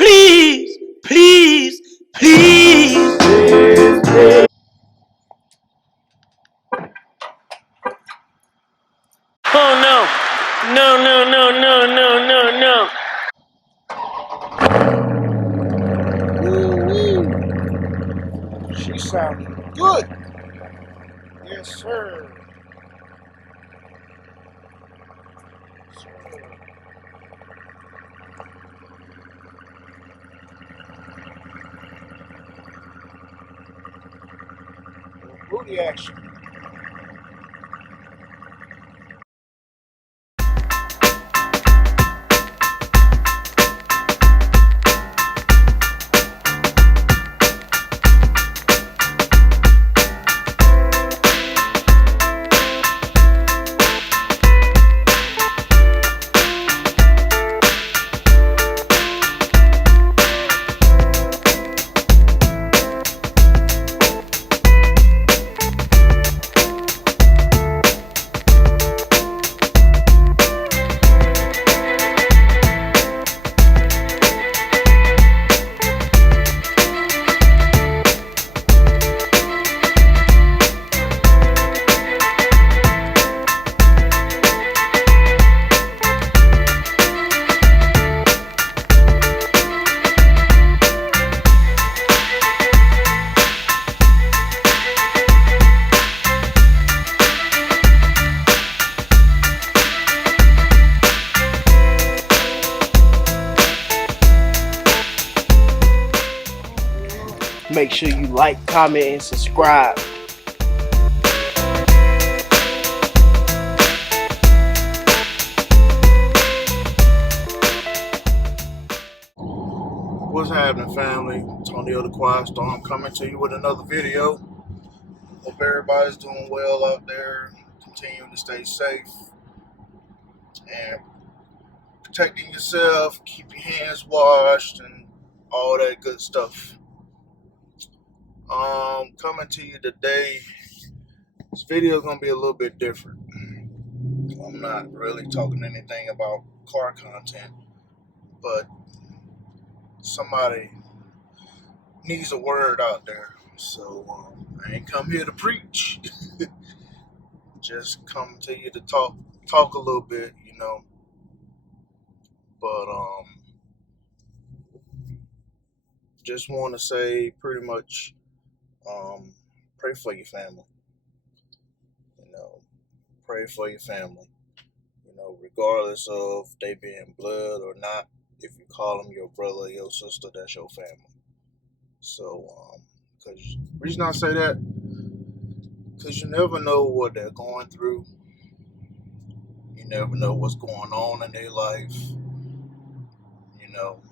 please, please, please. Oh no. No, no, no, no, no, no, no. Woo-wee. She sounded good. Yes, sir. Booty action. Make sure you like, comment, and subscribe. What's happening, family? Tony of the Quiet Storm coming to you with another video. Hope everybody's doing well out there, continuing to stay safe and protecting yourself, keep your hands washed, and all that good stuff. Coming to you today. This video is gonna be a little bit different. I'm not really talking anything about car content, but somebody needs a word out there. So I ain't come here to preach. Just come to you to talk a little bit, you know. But just want to say pretty much pray for your family. You know, pray for your family. You know, regardless of they being blood or not, if you call them your brother or your sister, that's your family. So, because the reason I say that, because you never know what they're going through. You never know what's going on in their life. You know,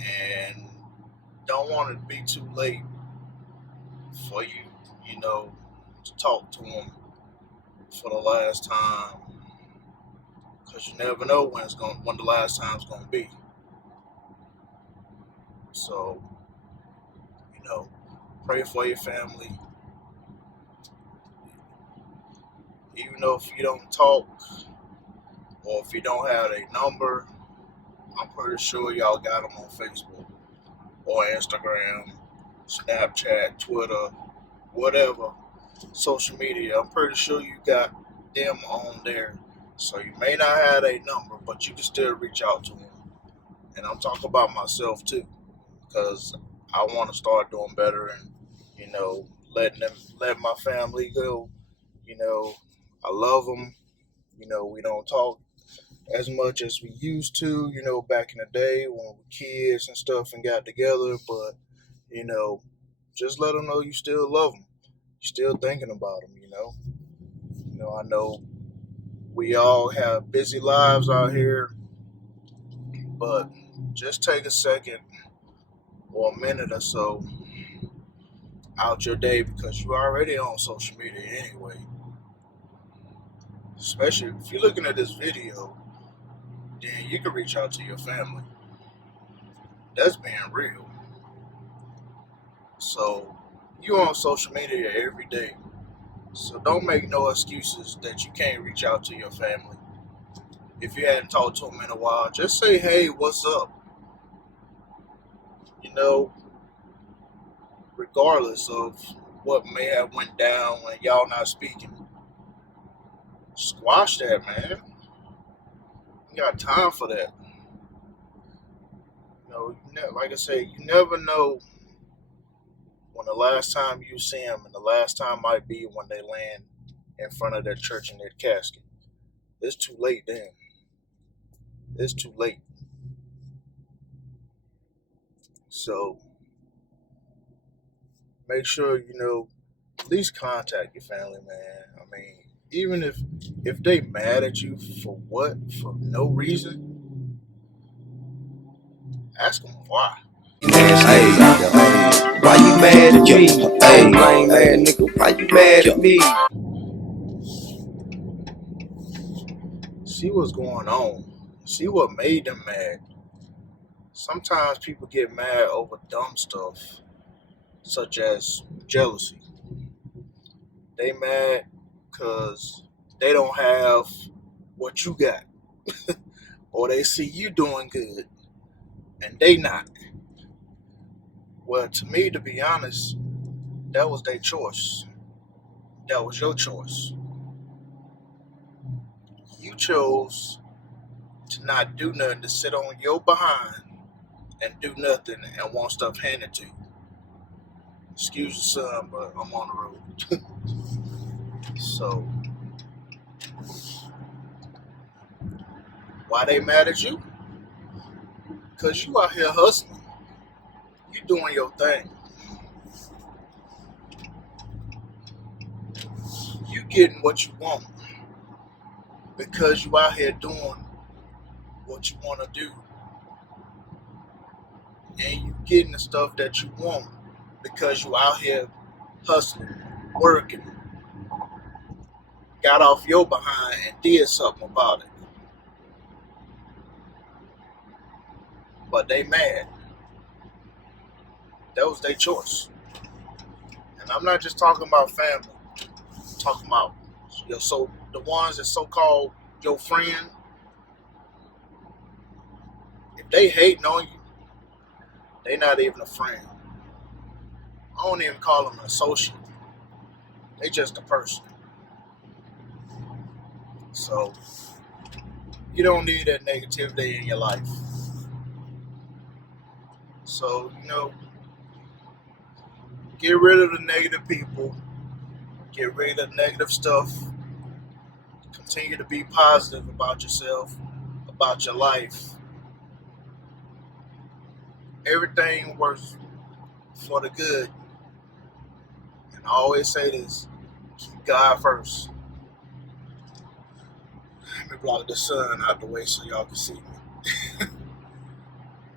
and don't want it to be too late for you, you know, to talk to them for the last time, because you never know when the last time's gonna be. So, you know, pray for your family. Even though if you don't talk or if you don't have a number, I'm pretty sure y'all got them on Facebook or Instagram, Snapchat, Twitter, whatever social media. I'm pretty sure you got them on there. So you may not have a number, but you can still reach out to them. And I'm talking about myself too, because I want to start doing better and, you know, let my family go. You know, I love them. You know, we don't talk as much as we used to, you know, back in the day when we were kids and stuff and got together. But, you know, just let them know you still love them. You're still thinking about them, you know. You know, I know we all have busy lives out here, but just take a second or a minute or so out your day, because you're already on social media anyway. Especially if you're looking at this video, then you can reach out to your family. That's being real. So you're on social media every day. So don't make no excuses that you can't reach out to your family. If you hadn't talked to him in a while, just say, hey, what's up? You know, regardless of what may have went down when y'all not speaking. Squash that, man. You got time for that. Like I say, you never know when the last time you see them, and the last time might be when they land in front of their church in their casket. It's too late then. It's too late. So make sure, at least contact your family, man. I mean, even if they mad at you for what? For no reason, ask them why. Hey, why you mad at me? Hey, lame ass nigga, why you mad at me? See what's going on. See what made them mad. Sometimes people get mad over dumb stuff, such as jealousy. They mad because they don't have what you got. Or they see you doing good and they not. Well, to me, to be honest, that was their choice. That was your choice. You chose to not do nothing, to sit on your behind and do nothing and want stuff handed to you. Excuse the son, but I'm on the road. So, why they mad at you? Because you out here hustling. You doing your thing. You getting what you want because you out here doing what you want to do. And you getting the stuff that you want because you out here hustling, working, got off your behind and did something about it. But they mad. That was their choice. And I'm not just talking about family. I'm talking about the ones that so-called your friend. If they hating on you, they not even a friend. I don't even call them an associate. They just a person. So you don't need that negativity in your life. So, get rid of the negative people. Get rid of negative stuff. Continue to be positive about yourself, about your life. Everything works for the good. And I always say this, keep God first. Let me block the sun out the way so y'all can see me.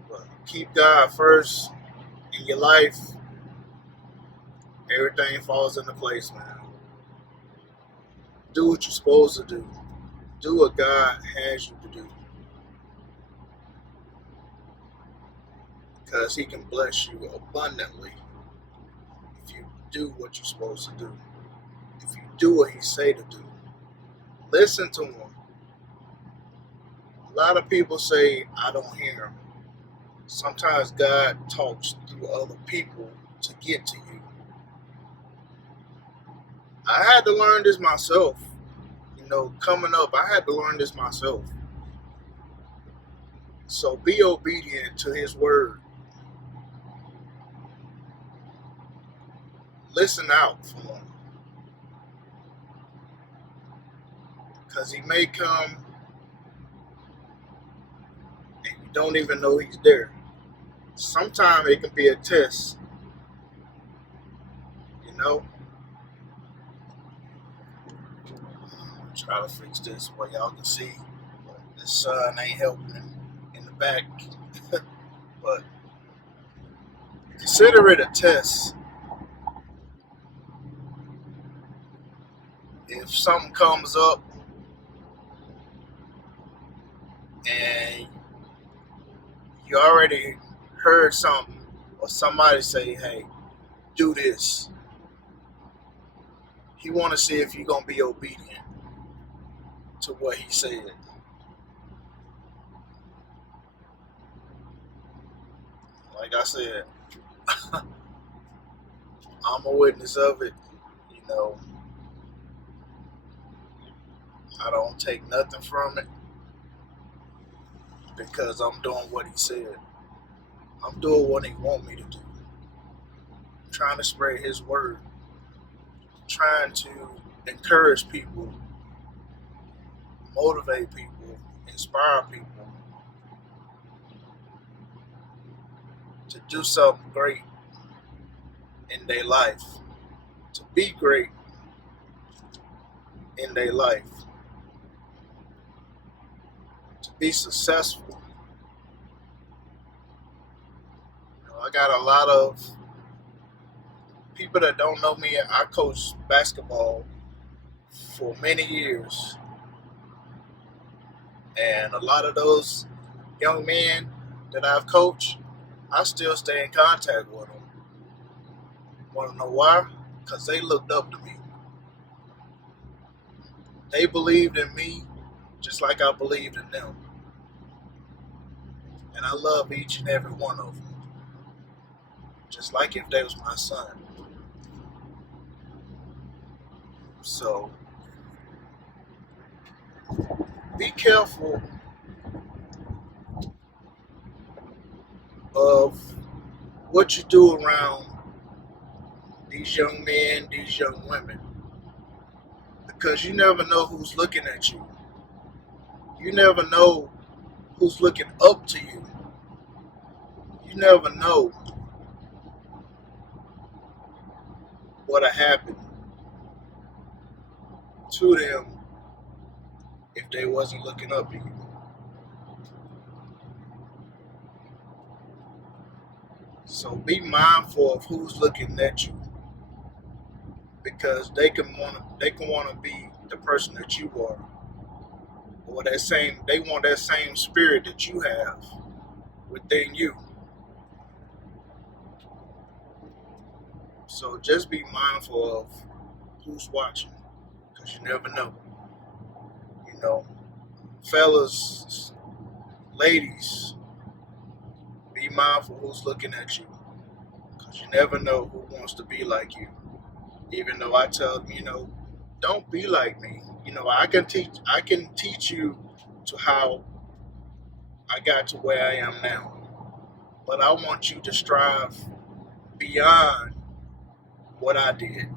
But keep God first in your life. Everything falls into place, man. Do what you're supposed to do. Do what God has you to do. Because He can bless you abundantly if you do what you're supposed to do. If you do what He say to do. Listen to Him. A lot of people say, I don't hear Him. Sometimes God talks through other people to get to you. I had to learn this myself. Coming up, I had to learn this myself. So be obedient to His word. Listen out for Him. Because He may come and you don't even know He's there. Sometimes it can be a test. Try to fix this where y'all can see. The sun ain't helping in the back. But consider it a test. If something comes up and you already heard something or somebody say, hey, do this. He want to see if you're going to be obedient to what He said. I said, I'm a witness of it. You know, I don't take nothing from it because I'm doing what he said. I'm doing what he want me to do. I'm trying to spread his word. I'm trying to encourage people, motivate people, inspire people to do something great in their life, to be great in their life, to be successful. You know, I got a lot of people that don't know me. I coached basketball for many years, and a lot of those young men that I've coached, I still stay in contact with them. Want to know why? Because they looked up to me. They believed in me just like I believed in them. And I love each and every one of them, just like if they was my son. So be careful of what you do around these young men, these young women, because you never know who's looking at you. You never know who's looking up to you. You never know what'll happen to them if they wasn't looking up to you. So be mindful of who's looking at you, because they can want to be the person that you are, or they want that same spirit that you have within you. So just be mindful of who's watching, because you never know. You know, fellas, ladies, be mindful who's looking at you, because you never know who wants to be like you. Even though I tell them, you know, don't be like me. You know, I can teach you to how I got to where I am now. But I want you to strive beyond what I did.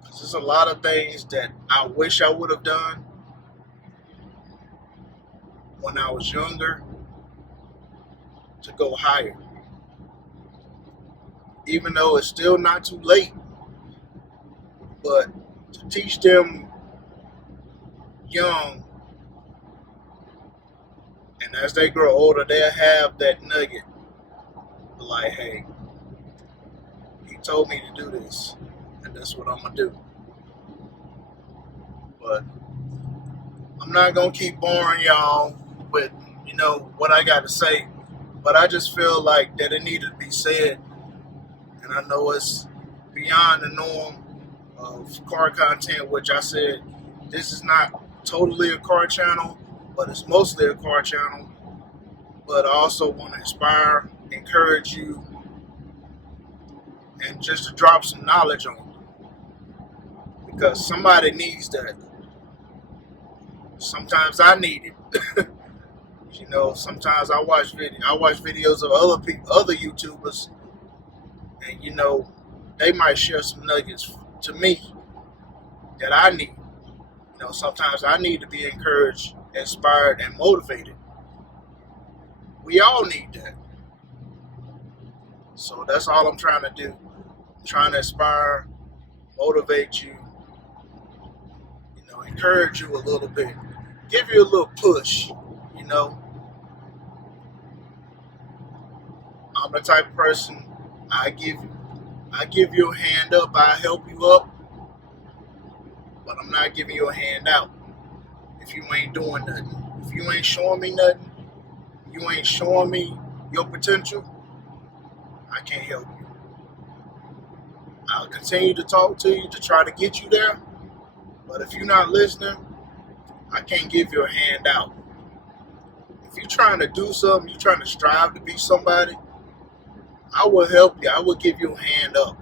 Because there's a lot of things that I wish I would have done when I was younger to go higher. Even though it's still not too late, but to teach them young, and as they grow older, they'll have that nugget. Like, hey, he told me to do this, and that's what I'm going to do. But I'm not going to keep boring y'all with, you know, what I got to say. But I just feel like that it needed to be said. And I know it's beyond the norm of car content, which I said, this is not totally a car channel, but it's mostly a car channel. But I also want to inspire, encourage you, and just to drop some knowledge on you, because somebody needs that. Sometimes I need it. You know, sometimes I watch videos of other YouTubers, and you know, they might share some nuggets to me that I need. You know, sometimes I need to be encouraged, inspired, and motivated. We all need that. So that's all I'm trying to do. I'm trying to inspire, motivate you, you know, encourage you a little bit, give you a little push, you know. I'm the type of person, I give you a hand up, I help you up, but I'm not giving you a hand out if you ain't doing nothing. If you ain't showing me nothing, you ain't showing me your potential, I can't help you. I'll continue to talk to you to try to get you there, but if you're not listening, I can't give you a hand out. If you're trying to do something, you're trying to strive to be somebody, I will help you. I will give you a hand up.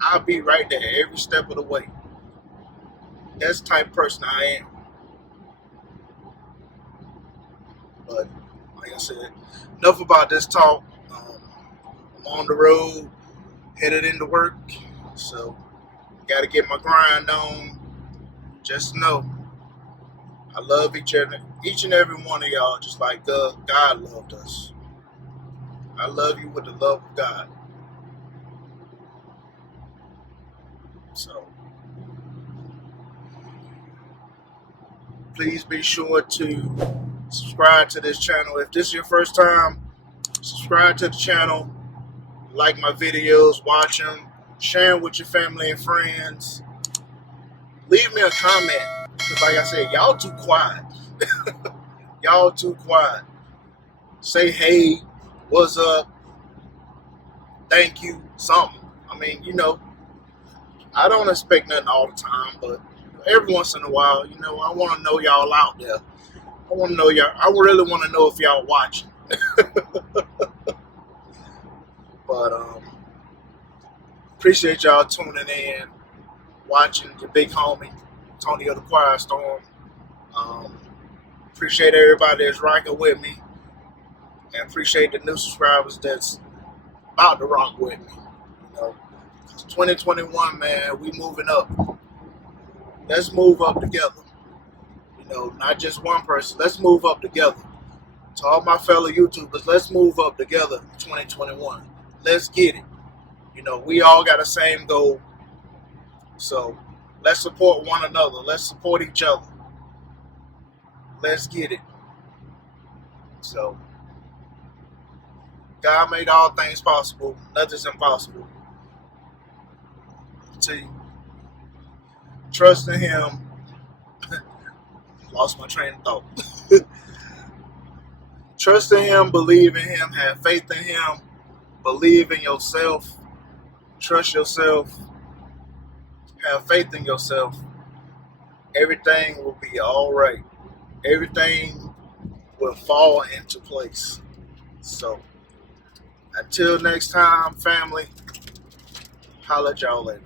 I'll be right there every step of the way. That's the type of person I am. But like I said, enough about this talk. I'm on the road, headed into work, so got to get my grind on. Just know, I love each and every one of y'all, just like God loved us. I love you with the love of God. So please be sure to subscribe to this channel. If this is your first time, subscribe to the channel, like my videos, watch them, share them with your family and friends. Leave me a comment, because like I said, y'all too quiet. Y'all too quiet. Say hey, what's up, thank you, something. I mean, I don't expect nothing all the time, but every once in a while, I want to know y'all out there. I want to know y'all. I really want to know if y'all watching. But appreciate y'all tuning in, watching your big homie, Tony of the Quiet Storm. Appreciate everybody that's rocking with me, and appreciate the new subscribers that's about to rock with me. 2021, man, we moving up. Let's move up together. Not just one person. Let's move up together. To all my fellow YouTubers, let's move up together in 2021. Let's get it. We all got the same goal. So let's support one another. Let's support each other. Let's get it. So God made all things possible. Nothing's impossible. To trust in Him. Lost my train of thought. Trust in Him, believe in Him, have faith in Him, believe in yourself, trust yourself, have faith in yourself. Everything will be all right. Everything will fall into place. So, until next time, family, holla at y'all later.